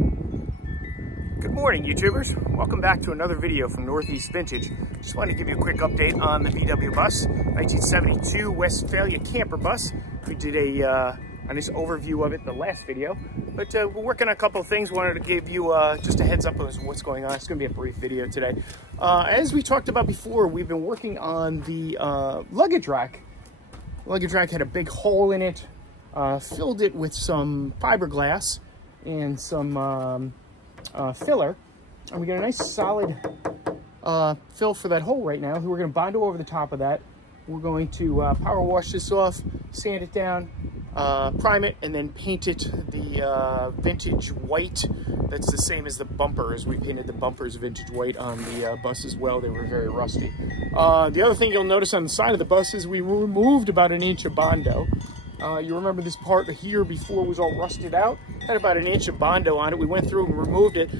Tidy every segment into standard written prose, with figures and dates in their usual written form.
Good morning, YouTubers. Welcome back to another video from Northeast Vintage. Just wanted to give you a quick update on the VW bus, 1972 Westphalia camper bus. We did a nice overview of it in the last video, but we're working on a couple of things. Wanted to give you just a heads up of what's going on. It's going to be a brief video today. As we talked about before, we've been working on the luggage rack. The luggage rack had a big hole in it, filled it with some fiberglass and some filler, and we got a nice solid fill for that hole right now. We're going to Bondo over the top of that. We're going to power wash this off, sand it down, prime it, and then paint it the vintage white. That's the same as the bumpers. We painted the bumpers vintage white on the bus as well. They were very rusty. The other thing you'll notice on the side of the bus is we removed about 1 inch of Bondo. You remember this part here before was all rusted out? Had about 1 inch of Bondo on it. We went through and removed it.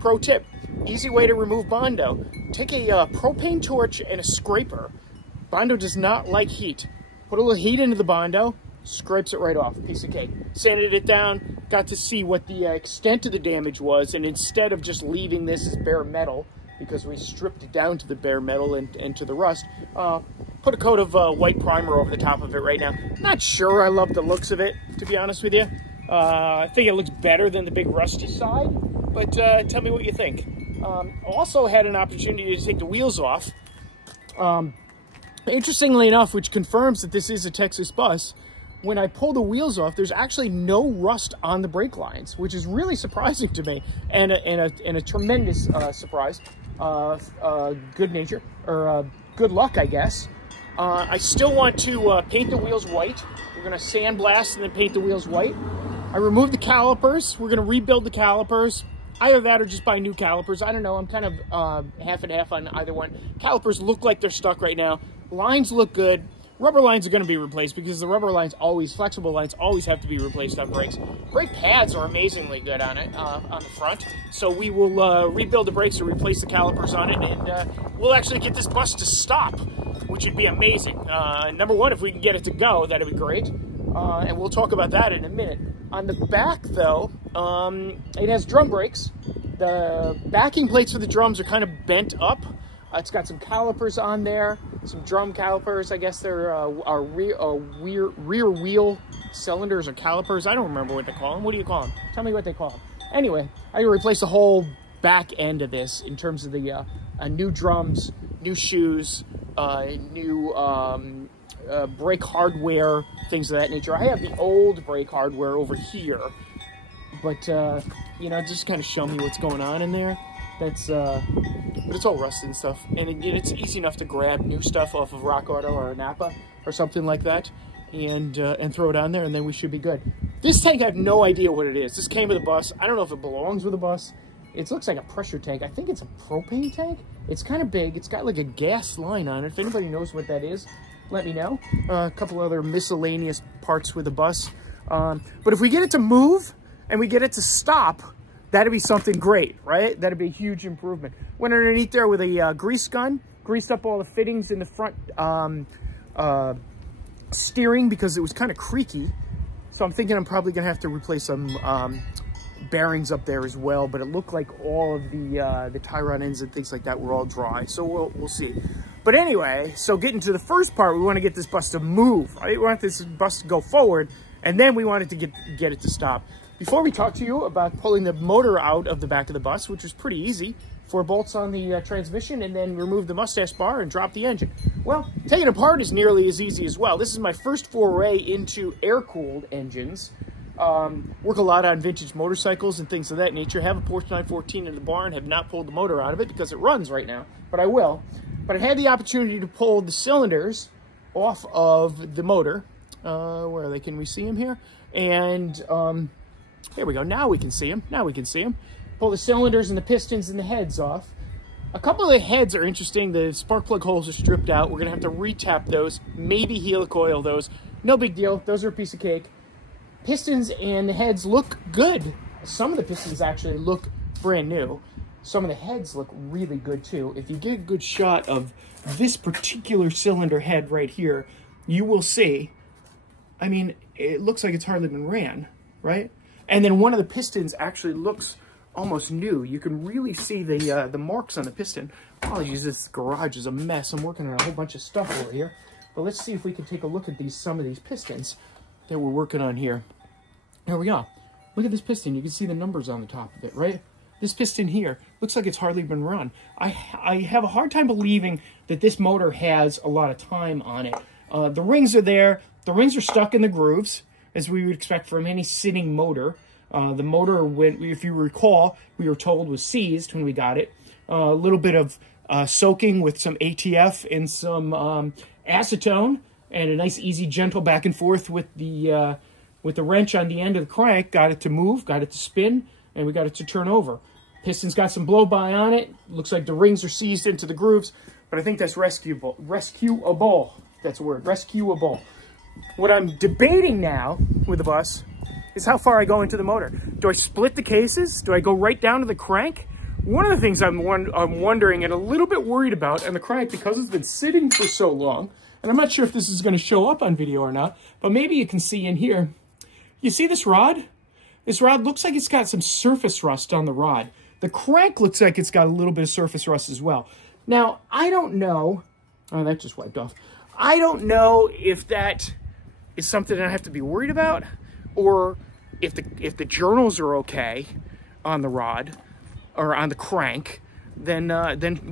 Pro tip, easy way to remove Bondo. Take a propane torch and a scraper. Bondo does not like heat. Put a little heat into the Bondo, scrapes it right off, piece of cake. Sanded it down, got to see what the extent of the damage was, and instead of just leaving this as bare metal, because we stripped it down to the bare metal and to the rust, put a coat of white primer over the top of it right now. Not sure I love the looks of it, to be honest with you. I think it looks better than the big rusty side, but tell me what you think. Also had an opportunity to take the wheels off. Interestingly enough, which confirms that this is a Texas bus, when I pull the wheels off, there's actually no rust on the brake lines, which is really surprising to me, and a tremendous surprise. Good nature, or good luck, I guess. I still want to paint the wheels white. We're going to sandblast and then paint the wheels white. I removed the calipers. We're going to rebuild the calipers. Either that or just buy new calipers. I don't know. I'm kind of half and half on either one. Calipers look like they're stuck right now. Lines look good. Rubber lines are going to be replaced because the rubber lines flexible lines always have to be replaced on brakes. Brake pads are amazingly good on it, on the front. So we will rebuild the brakes and replace the calipers on it, and we'll actually get this bus to stop, which would be amazing. Number one, if we can get it to go, that'd be great. And we'll talk about that in a minute. On the back, though, it has drum brakes. The backing plates for the drums are kind of bent up. It's got some calipers on there, some drum calipers. I guess they're rear wheel cylinders or calipers. I don't remember what they call them. What do you call them? Tell me what they call them. Anyway, I can replace the whole back end of this in terms of the new drums, new shoes, new brake hardware, things of that nature. I have the old brake hardware over here, but you know, just kind of show me what's going on in there. That's but it's all rusted and stuff, and it's easy enough to grab new stuff off of Rock Auto or a Napa or something like that, and throw it on there, and then we should be good. This tank, I have no idea what it is. This came with the bus. I don't know if it belongs with the bus. It looks like a pressure tank. I think it's a propane tank. It's kind of big. It's got like a gas line on it. If anybody knows what that is, let me know. A couple other miscellaneous parts with the bus. But if we get it to move and we get it to stop, that'd be something great, right? That'd be a huge improvement. Went underneath there with a grease gun, greased up all the fittings in the front steering because it was kind of creaky. So I'm thinking I'm probably gonna have to replace some bearings up there as well, but it looked like all of the tie rod ends and things like that were all dry. So we'll see. But anyway, so getting to the first part, we want to get this bus to move, right? We want this bus to go forward, and then we want it to get it to stop. Before we talk to you about pulling the motor out of the back of the bus, which was pretty easy, 4 bolts on the transmission, and then remove the mustache bar and drop the engine. Well, taking it apart is nearly as easy as well. This is my first foray into air-cooled engines. Work a lot on vintage motorcycles and things of that nature. Have a Porsche 914 in the barn. Have not pulled the motor out of it because it runs right now, but I will. But I had the opportunity to pull the cylinders off of the motor. Where are they? Can we see them here? And there we go. Now we can see them. Now we can see them. Pull the cylinders and the pistons and the heads off. A couple of the heads are interesting. The spark plug holes are stripped out. We're going to have to re-tap those, maybe helicoil those. No big deal. Those are a piece of cake. Pistons and the heads look good. Some of the pistons actually look brand new. Some of the heads look really good too. If you get a good shot of this particular cylinder head right here, you will see, I mean, it looks like it's hardly been ran, right? And then one of the pistons actually looks almost new. You can really see the marks on the piston. Apologies, this garage is a mess. I'm working on a whole bunch of stuff over here. But let's see if we can take a look at some of these pistons that we're working on here. Here we go. Look at this piston. You can see the numbers on the top of it, right? This piston here looks like it's hardly been run. I have a hard time believing that this motor has a lot of time on it. The rings are there. The rings are stuck in the grooves, as we would expect from any sitting motor. The motor, if you recall, we were told was seized when we got it. A little bit of soaking with some ATF and some acetone, and a nice, easy, gentle back and forth with the wrench on the end of the crank. Got it to move, got it to spin, and we got it to turn over. Piston's got some blow-by on it. Looks like the rings are seized into the grooves, but I think that's rescuable. That's a word, rescuable. What I'm debating now with the bus is how far I go into the motor. Do I split the cases? Do I go right down to the crank? One of the things I'm wondering and a little bit worried about on the crank, because it's been sitting for so long, and I'm not sure if this is going to show up on video or not, but maybe you can see in here. You see this rod? This rod looks like it's got some surface rust on the rod. The crank looks like it's got a little bit of surface rust as well. Now, I don't know. Oh, that just wiped off. I don't know if that is something I have to be worried about, or if the journals are okay on the rod or on the crank, then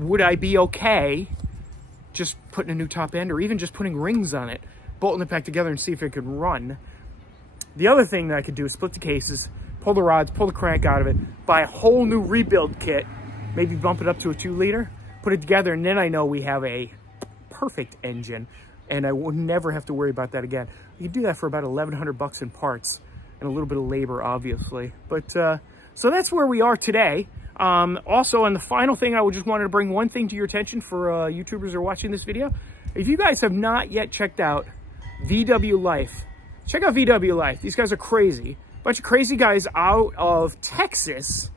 would I be okay just putting a new top end, or even just putting rings on it, bolting it back together and see if it could run. The other thing that I could do is split the cases, pull the rods, pull the crank out of it, buy a whole new rebuild kit, maybe bump it up to a 2-liter, put it together, and then I know we have a perfect engine, and I will never have to worry about that again. You can do that for about $1,100 in parts and a little bit of labor, obviously. But so that's where we are today. Also, and the final thing, I just wanted to bring one thing to your attention for YouTubers who are watching this video. If you guys have not yet checked out VW Life, check out VW Life. These guys are crazy. Bunch of crazy guys out of Texas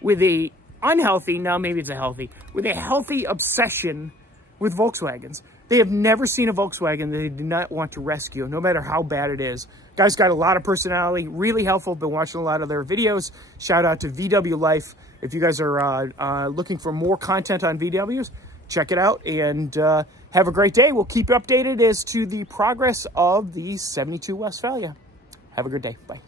with a unhealthy, now maybe it's a healthy, with a healthy obsession with Volkswagens. They have never seen a Volkswagen that they do not want to rescue, no matter how bad it is. Guys got a lot of personality, really helpful. Been watching a lot of their videos. Shout out to VW Life. If you guys are looking for more content on VWs, check it out, and have a great day. We'll keep you updated as to the progress of the 72 Westphalia. Have a good day. Bye.